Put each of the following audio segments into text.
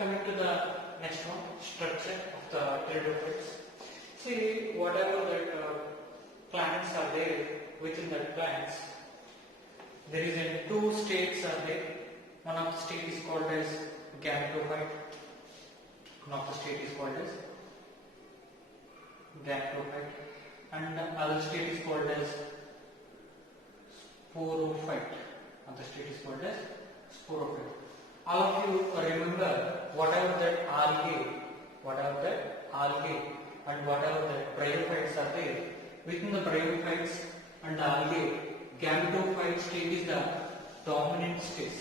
Coming to the next one, structure of the pteridophytes. See, whatever that plants are there, within that plants, there is two states are there. One of the state is called as gametophyte. One of the state is called as gametophyte, and the other state is called as sporophyte. Other state is called as sporophyte. All of you remember whatever that algae and whatever that bryophytes are there. Within the bryophytes and the algae, gametophyte state is the dominant state.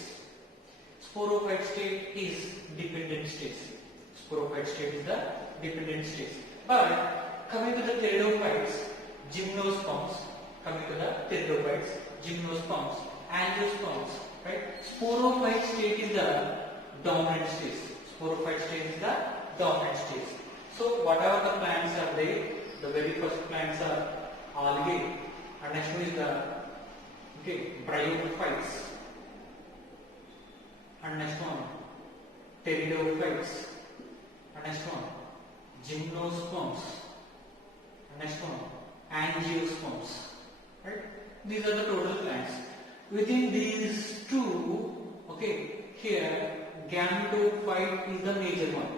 Sporophyte state is dependent state. Sporophyte state is the dependent state. But coming to the pteridophytes, gymnosperms. Coming to the pteridophytes, gymnosperms, angiosperms. Right? Sporophyte state is the dominant state. Sporophyte state is the dominant state. So whatever the plants are there, the very first plants are algae, and next one is the bryophytes, and next one pteridophytes, and next one gymnosperms, and next one angiosperms. Right? These are the total plants. Within these two, here gametophyte is the major one.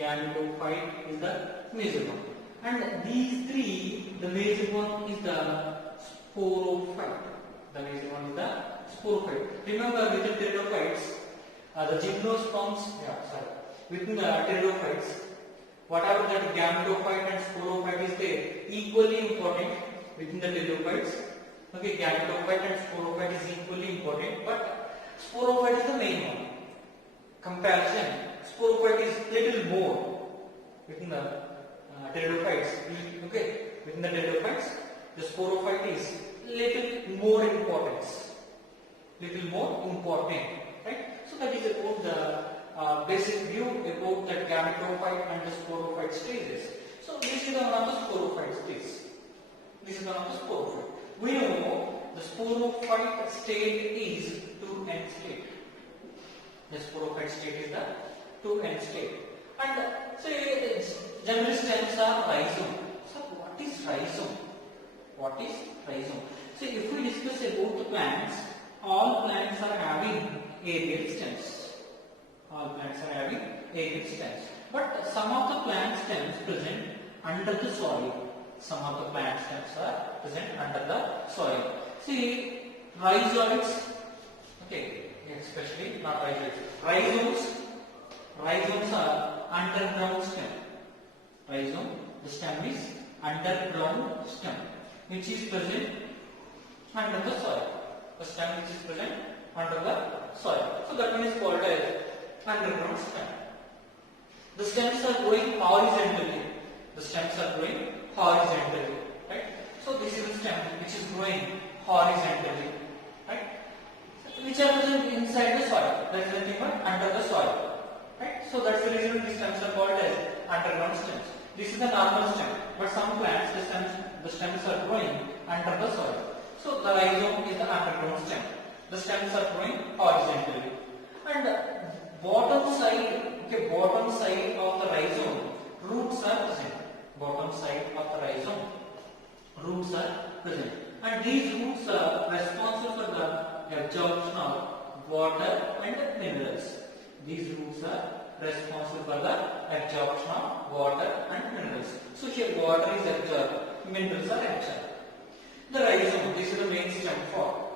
Gametophyte is the major one. And these three, the major one is the sporophyte. The major one is the sporophyte. Remember, within pteridophytes, the gymnosperms, within the pteridophytes, whatever that gametophyte and sporophyte is there, equally important within the pteridophytes. Gametophyte and sporophyte is equally important, but sporophyte is the main one. Comparison, sporophyte is little more within the pteridophytes. Within the pteridophytes, the sporophyte is little more importance. Little more important, right? So that is about the basic view about the gametophyte and the sporophyte stages. So this is one of the sporophyte stages. This is one of the sporophyte. We know the sporophyte state is 2N state. The sporophyte state is the 2N state. And say general stems are rhizome. So what is rhizome? What is rhizome? So if we discuss about the plants, all plants are having aerial stems. All plants are having aerial stems. But some of the plant stems present under the soil. Some of the plant stems are present under the soil. See, rhizoids, especially not rhizoids. Rhizomes are underground stem. Rhizome, the stem is underground stem, which is present under the soil. The stem which is present under the soil. So that one is called as underground stem. The stems are growing horizontally. The stems are growing horizontally, right? So this is the stem which is growing horizontally, right? Which are present inside the soil. That is nothing but under the soil, right? So that's the reason these stems are called as underground stems. This is the normal stem, but some plants the stems are growing under the soil. So the rhizome is the underground stem. The stems are growing horizontally, and bottom side of the rhizome, roots are present. Bottom side of the rhizome, roots are present, and these roots are responsible for the absorption of water and minerals. These roots are responsible for the absorption of water and minerals. So here water is absorbed, minerals are absorbed. The rhizome, this is the main stem for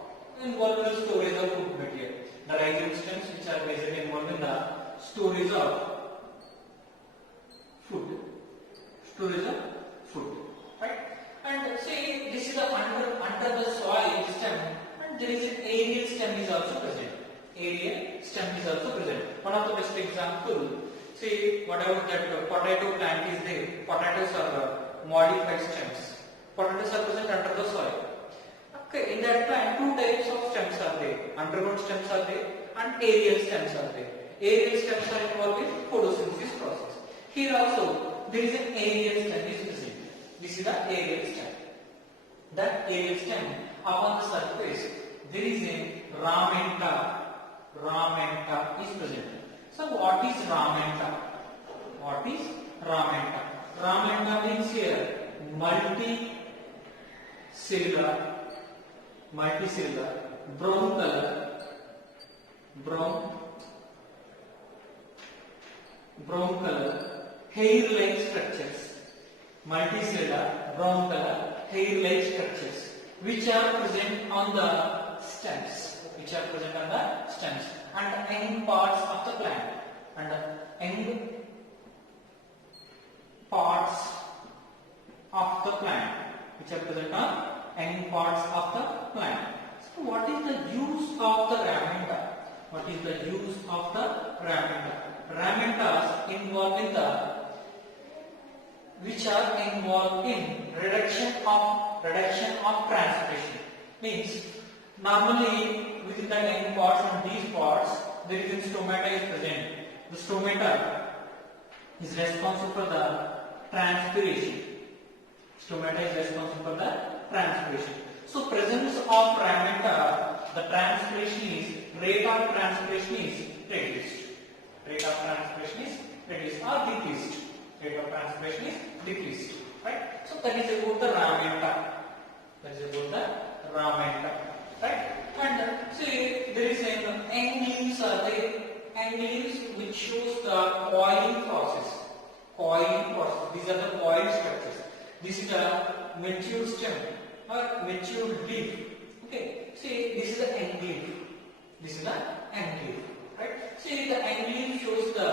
involved in the storage of food material. The rhizome stems which are basically involved in the storage of food. Right? And see, this is the under the soil stem, and there is an aerial stem is also present. Aerial stem is also present. One of the best example, see whatever that potato plant is there, potatoes are modified stems. Potatoes are present under the soil. In that plant, two types of stems are there. Underground stems are there and aerial stems are there. Aerial stems are involved in photosynthesis process. Here also there is an aerial stem is present. This is the aerial stem. That aerial stem, upon the surface there is a ramenta is present. So what is ramenta? What is ramenta? Ramenta means here multicellular, brown color, hair-like structures. Multicellular, brown color, hair-like structures, which are present on the stems, and end parts of the plant, which are present on end parts of the plant. So, what is the use of the ramenta? Ramentas which are involved in reduction of transpiration. Means normally within the end parts and these parts there is a stomata is present. The stomata is responsible for the transpiration. So presence of ramenta, the rate of transpiration is reduced. Right? So that is about the ramenta. Right? And see, there is an end leaves which shows the coiling process. These are the coiled structures. This is a mature stem or mature leaf. Okay. See, this is the end leaf. Right? See, the end leaf shows the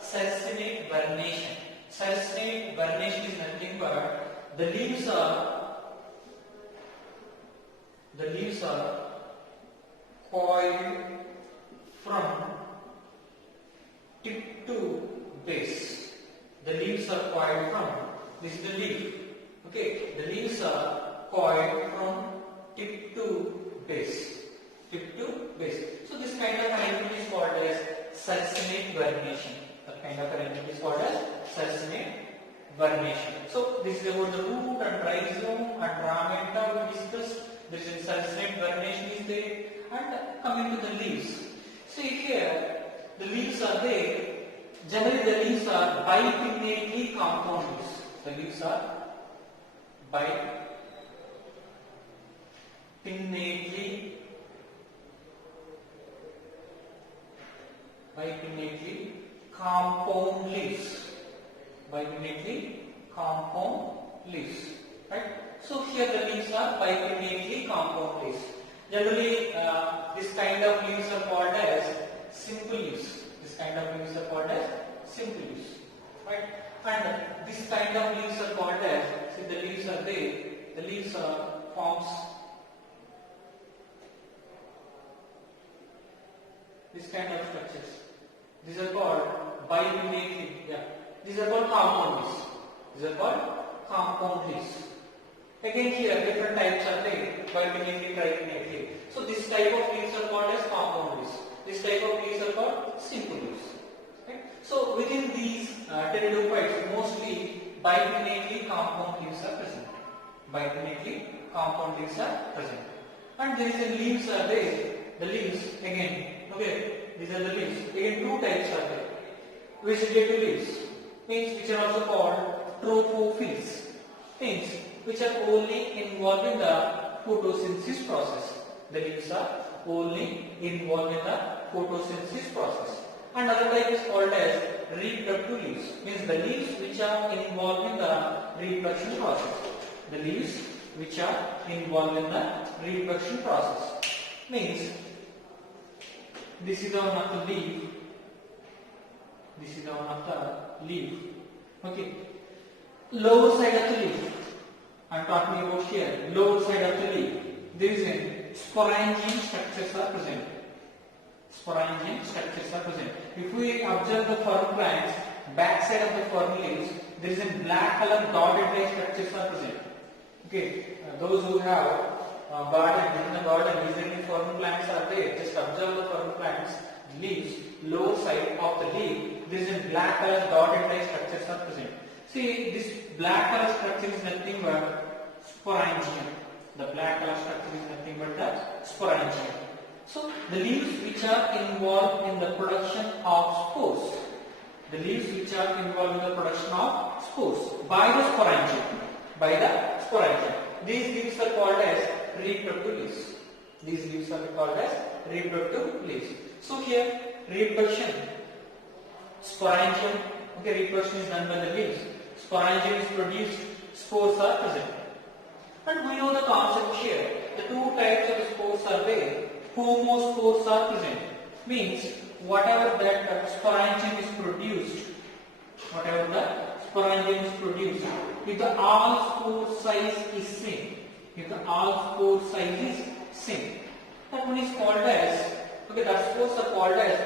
succinate vernation. Succinate vernation is nothing but the leaves are coiled from tip to base. This is the leaf. Okay, the leaves are coiled from tip to base. So this kind of arrangement is called as succinate vernation. So this is about the root and rhizome and ramenta we discussed. There is a succinate vernation is there, and coming to the leaves. See here, the leaves are there. Generally, the leaves are bipinnately compound leaves. The leaves are bipinnately compound leaves. Right? So here the leaves are bipinnately compound leaves. Generally, this kind of leaves are called as simple leaves. Right? And this kind of leaves are called as, see the leaves are there, the leaves forms this kind of structures. These are called bipinnately, these are called compound leaves. Again here different types are there, bipinnately, tripinnately. So this type of leaves are called as compound leaves. This type of leaves are called simple leaves. Okay? So within these pteridophytes, mostly bipinnately compound leaves are present. And there is a leaves are there. The leaves again, okay, these are the leaves. Again, two types are there. Vegetative leaves, means which are also called trophophils, means which are only involved in the photosynthesis process. The leaves are only involved in the photosynthesis process. Another type is called as reproductive leaves, means the leaves which are involved in the reproduction process. Means this is one of the leaf. Okay. Lower side of the leaf. I am talking about here. Lower side of the leaf. There is a sporangian structures are present. If we observe the fern plants, back side of the fern leaves, there is a black color dotted like structures are present. Okay. Those who have garden, in the garden, usually fern plants are there. Just observe the fern plants, leaves, lower side of the leaf, there is a black color dotted like structures are present. See, this black color structure is nothing but sporangium. The black color structure is nothing but the sporangium. So the leaves which are involved in the production of spores. The leaves which are involved in the production of spores by the sporangium. By the sporangium. These leaves are called as reproductive leaves. These leaves are called as reproductive leaves. So here reproduction, sporangium. Okay, reproduction is done by the leaves. Sporangium is produced, spores are present. And we know the concept here. The two types of spores are there. Homospores are present. Means whatever that sporangium is produced, if the all spore size is same, that one is called as, okay, that spores are called as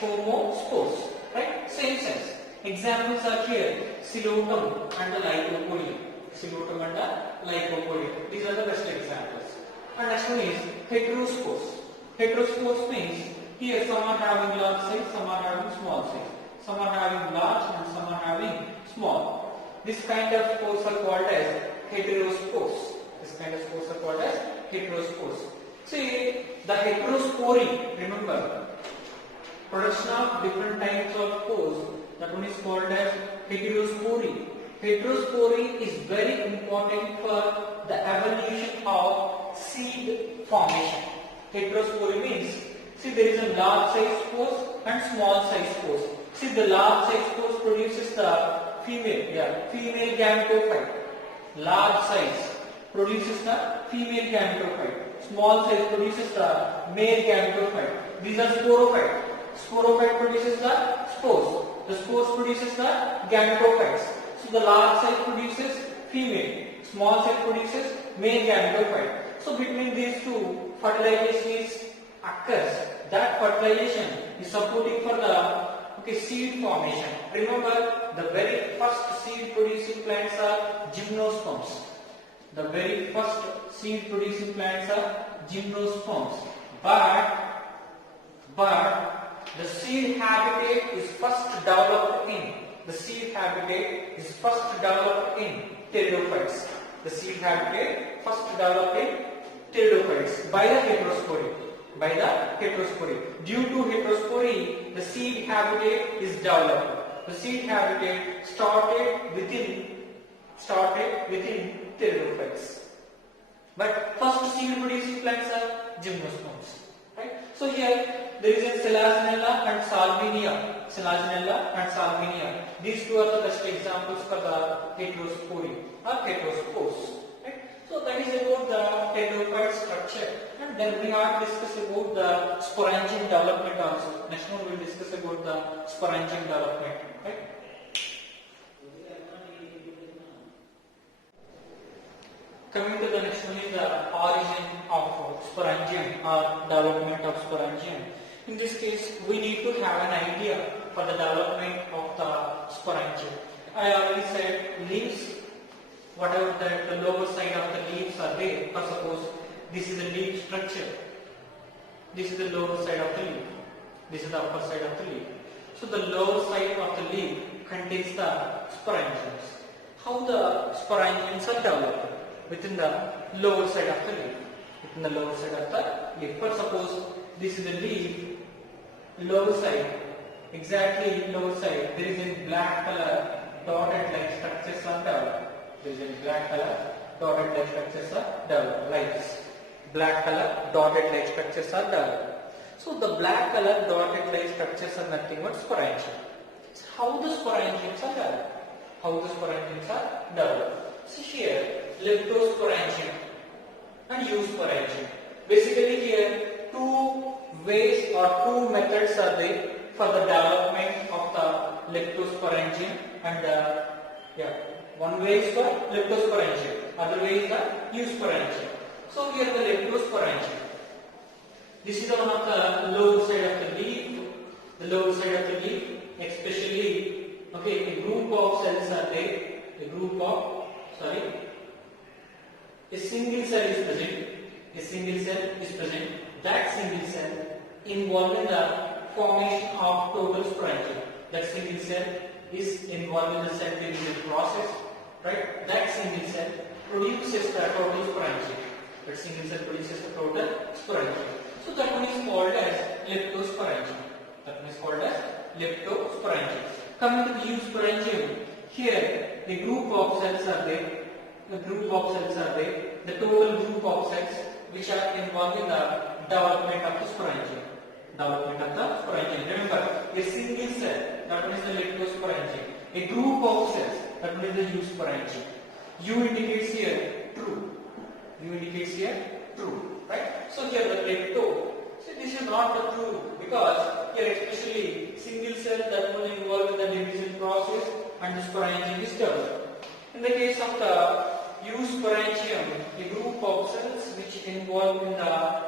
homospores. Right? Same sense. Examples are here: Psilotum and the Lycopodium. These are the best examples. And next one is heterospores. Heterospores means here some are having large size, some are having small size. Some are having large and some are having small. This kind of spores are called as heterospores. See, the heterospory, remember, production of different types of spores, that one is called as heterospory. Heterospory is very important for the evolution of seed formation. Heterospory means, see, there is a large size spores and small size spores. See, the large size spores produces the female gametophyte. Large size produces the female gametophyte. Small size produces the male gametophyte. These are sporophyte. Sporophyte produces the spores. The spores produces the gametophytes. So the large size produces female. Small size produces male gametophyte. So between these two, fertilization occurs. That fertilization is supporting for the seed formation. Remember, the very first seed producing plants are gymnosperms. But the seed habitat is first developed in pteridophytes. By the heterospory. Due to heterospory, the seed habitat is developed. The seed habitat started within pteridophytes. But first seed producing plants are gymnosperms. Right? So here there is a Selaginella and Salvinia. These two are the best examples for the heterospory or heterospores. Right? So that is about the pteridophyte structure. And then we have discussed about the sporangium development also. Next one we will discuss about the sporangium development. Right? Coming to the next one is the origin of sporangium or development of sporangium. In this case, we need to have an idea for the development of the sporangium. I already said leaves, whatever the lower side of the leaves are there. For suppose this is the leaf structure. This is the lower side of the leaf. This is the upper side of the leaf. So the lower side of the leaf contains the sporangiums. How the sporangiums are developed? Within the lower side of the leaf. For suppose this is the leaf, lower side, exactly lower side, there is a black color dotted like structures are developed. Like this. Black color dotted like structures are developed. So the black color dotted like structures are nothing but sporangium. So how the sporangiums are developed? So here, leptosporangium and eusporangium. Basically here two ways or two methods are there for the development of the leptosporangium and one way is for leptosporangium, other way is the eusporangium. So here the leptosporangium. This is one of the lower side of the leaf. Especially a group of cells are there. A single cell is present. That single cell involved in the formation of total sporangium. That single cell is involved in the cell division process. Right? That single cell produces the total sporangium. That single cell produces a total sporangium. So that one is called as leptosporangium. That one is called as leptosporangium. Coming to the eusporangium, here the group of cells are there. The total group of cells which are involved in the development of the sporangium. Remember, a single cell, that one is the leptosporangium. A group of cells, that one is the eusporangium. U indicates here true. Right? So here the lepto. So this is not the true because here especially single cell that will involve in the division process and the sporangium is developed. In the case of the eusporangium, a group of cells which involve in the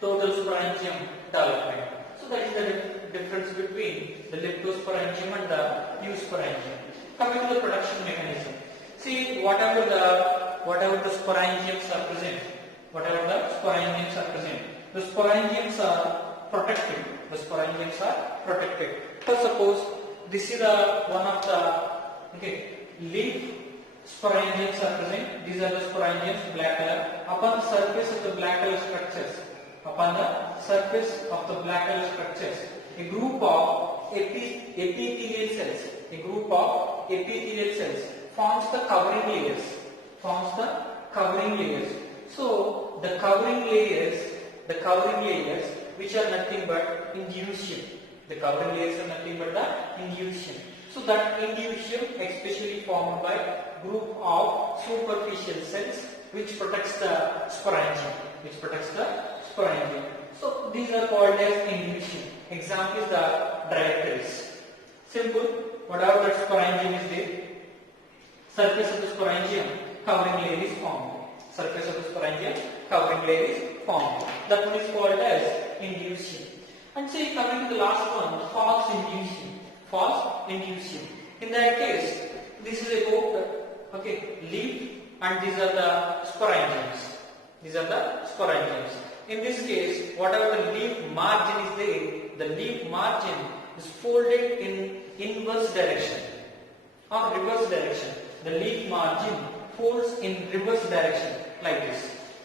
total sporangium development. So that is the difference between the leptosporangium and the eusporangium. Coming to the production mechanism. See, whatever the sporangiums are present, the sporangiums are protected. First, suppose this is one of the leaf sporangiums are present. These are the sporangiums, black color. Upon the surface of the black color structures, a group of epithelial cells forms the covering layers. So the covering layers which are nothing but inducium. So that inducium especially formed by group of superficial cells which protects the sporangium. So these are called as inducium. Example is the directories. Simple. Whatever that sporangium is there, surface of the sporangium covering layer is formed. That one is called as inducium. And say coming to the last one, false inducium. In that case, this is about leaf, and these are the sporangiums. In this case, whatever the leaf margin is there, the leaf margin is folded in inverse direction or reverse direction. The leaf margin folds in reverse direction like this.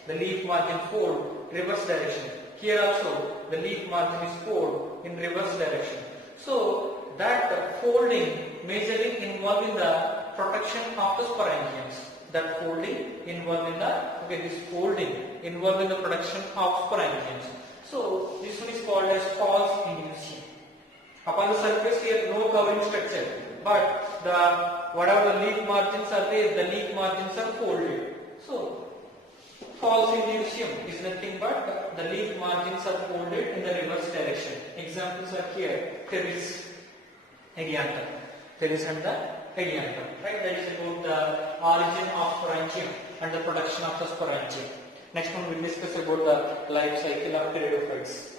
The leaf margin fold reverse direction. Here also the leaf margin is fold in reverse direction. So that folding majorly involving the protection of the sporangiums. That folding involving the production of sporangiums. So this one is called as false inducium. Upon the surface here no covering structure, but whatever the leaf margins are there, the leaf margins are folded. So false inducium is nothing but the leaf margins are folded in the reverse direction. Examples are here. Teres and the hedianthum. Right? That is about the origin of sporangium and the production of the sporangium. Next one we will discuss about the life cycle of pteridophytes.